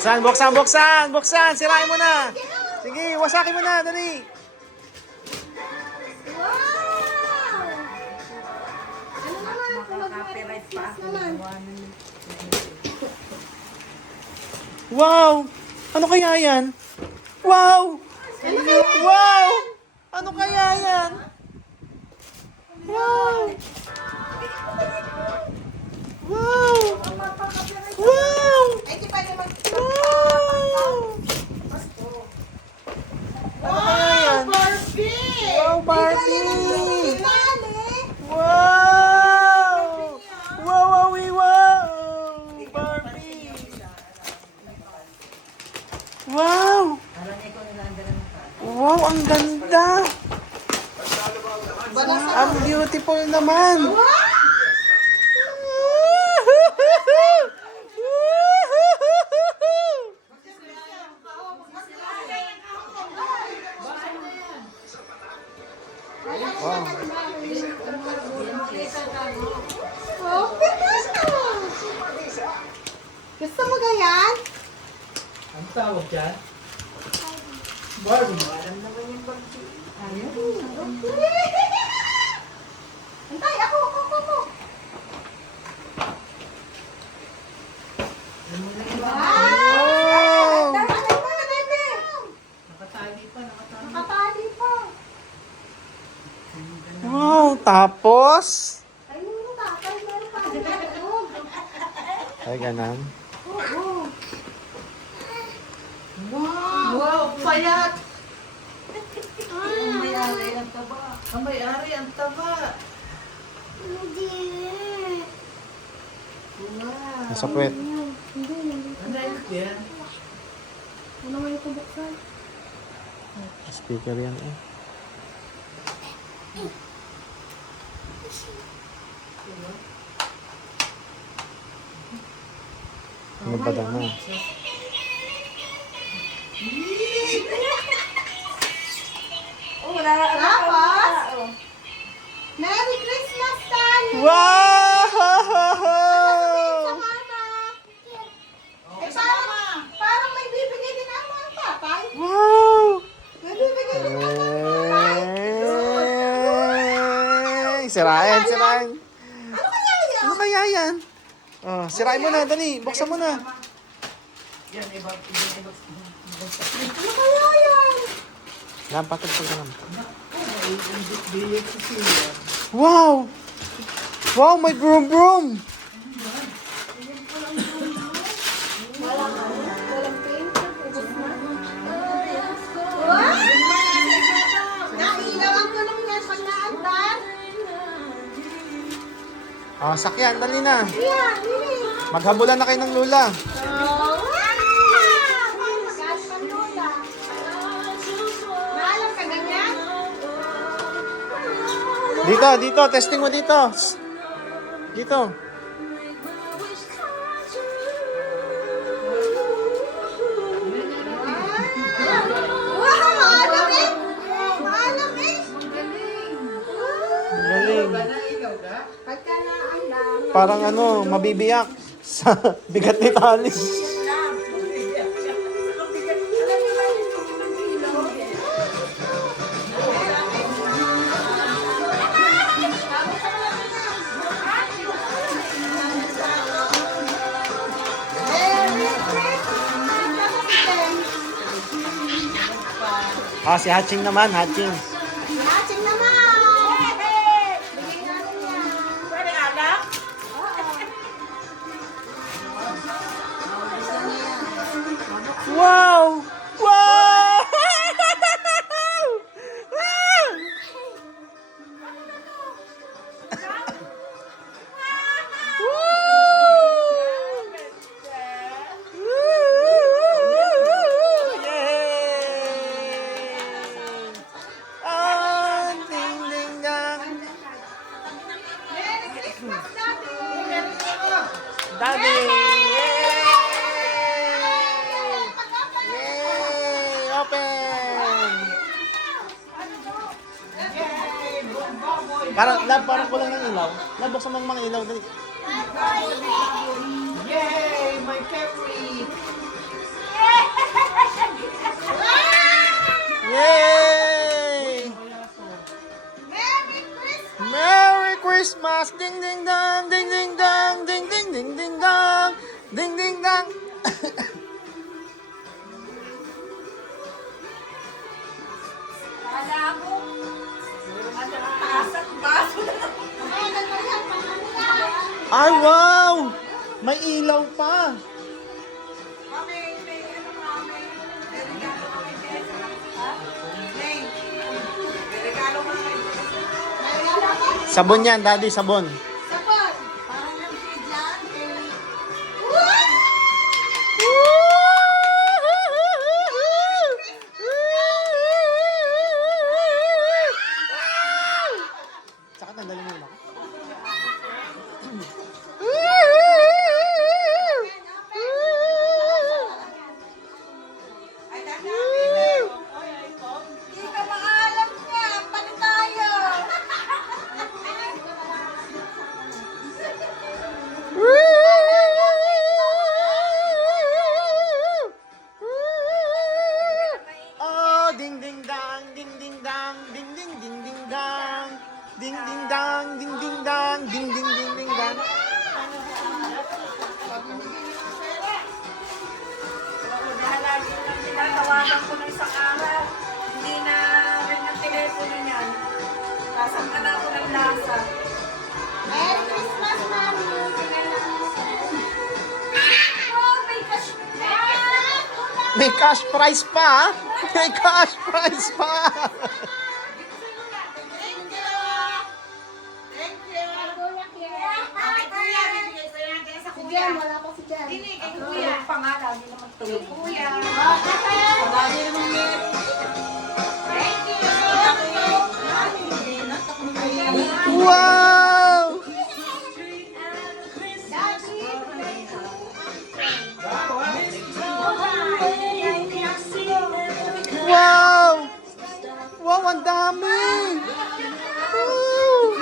Buksan, buksan, buksan, buksan. Sirain mo na. Sige, wasakin mo na. Dali. Makaka-copyright pa ako. Wow! Ano kaya yan? Wow! Wow! Ano kaya yan? Wow! Wow! Wow! Wow! Ano kaya yan? Wow, Barbie! Wow! Wow, wow, wow! Barbie! Wow! Wow, ang ganda! Ang beautiful naman! Wow. Gusto mo ganyan? Ang tawag dyan? Barbie. Antay, ako. Wow! Nakatali pa. Nakatali pa. Wow, tapos? Ay, nung tatay, meron pa. Ay, ganun. Oo. Wow, payat! Ang may-ari ang taba. Ang may-ari, ang taba. Hindi. Wow. Nasa puwet. Hindi. Ano yan? Ano nga yung buksan? Speaker yan eh. Ano ba na? Oh, wala na. Tapos? Merry Christmas, Tani! Sa Wow! mama. Eh, parang may bibigay din ang mga tatay. Wow! May bibigay din ang mga tatay. Hey! Sirain, sirain. Ano kaya yan? Ano kaya yan? Oh, sirain mo na, dali. Buksan mo na. Yan, iba. Ano kaya yan? Lampatag pa lang. Biyek si Sila. Wow! Wow, may broom broom! Walang paint. Ubus na. Wow! Nailawan ko lang yan pag naandan. Oh, sakyan, dali na. Yan, ini. Maghabulan na kayo ng lula. Wow! Magaling ang lola. Maalam ka ganyan? Dito, dito. Testing mo dito. Dito. Wow! Maalam eh! Maalam eh! Galing. Nailaw ka? Pagka naandam. Parang ano, mabibiyak sa bigat ni tali. Ah, si Hatching naman, Hatching. Hatching naman! Bigyan natin yan. Pwede anak? Wow! Wow! Daddy! Yay! Yay! Open! Parang kulang ng ilaw. Lab, buksan mo ang mga ilaw. Dali. Yay! My favorite! Ay, wow! May ilaw pa. Sabon yan, daddy, sabon. Sapon. Parang lang si John. Saka tandali muna. Hindi ka maalam niya. Paano tayo? Oh, ding ding dang, ding ding dang, ding ding ding ding dang. Ding ding dang, ding ding dang, ding ding ding ding dang. Dahil lagi lang tinatawagan ko ng isang araw. Hindi na rin ang telepono niyan. Sasangka na ako ng lasa. Merry Christmas, Mami. Oh, may cash. May cash prize pa, ha? May cash prize pa. Thank you. Thank you. Kuya, Kuya. Ay, kuya, bibigay ko yan kaya sa Si kuya. Jen, wala pa si Jen. Hindi, kay kuya. Pangalan, hindi naman tuloy. Kuya. Oh, ate. Palagi naman yan. Thank you. Wow! Wow! Wow, ang dami! Woo!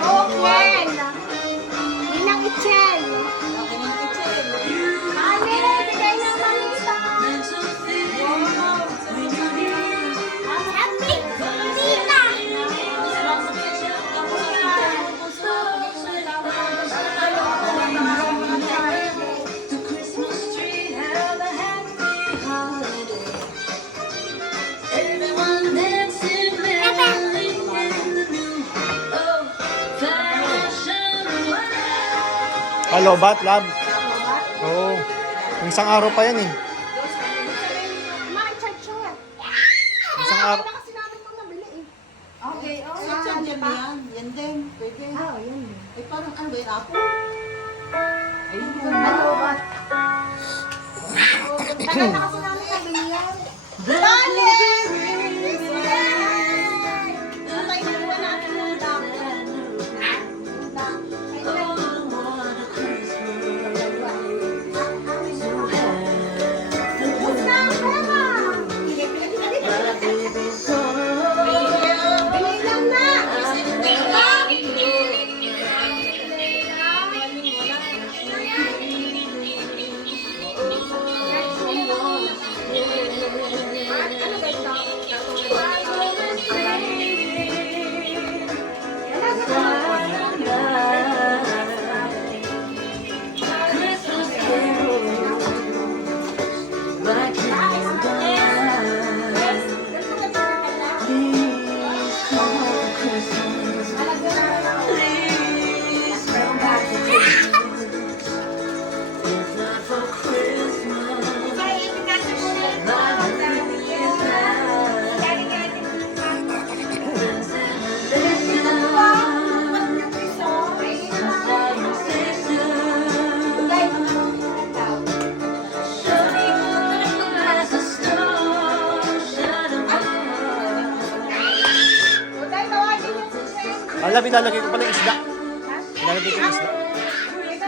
Okay. Ninang Ichel. Mami, bigay ng manita. Happy Tita. Hello, bat, love. Oo. Yung isang araw pa yan, eh. Ma, i-charge siya. Isang araw. Wala kasi namin itong nabili eh. Okay, okay. Saan Yan pa? yan. Yan din. Pwede. Ah, yun. Eh, parang ano ba yun? Apo? Ayun. Ano ba? Tagal na kasi namin nabili yan. Darling! Patay na iwan natin yung dam. Ubus na ang pera. Bili lang na. Ano ba ito? Wala, binalagay ko pala yung isda. Binalagay ko yung isda.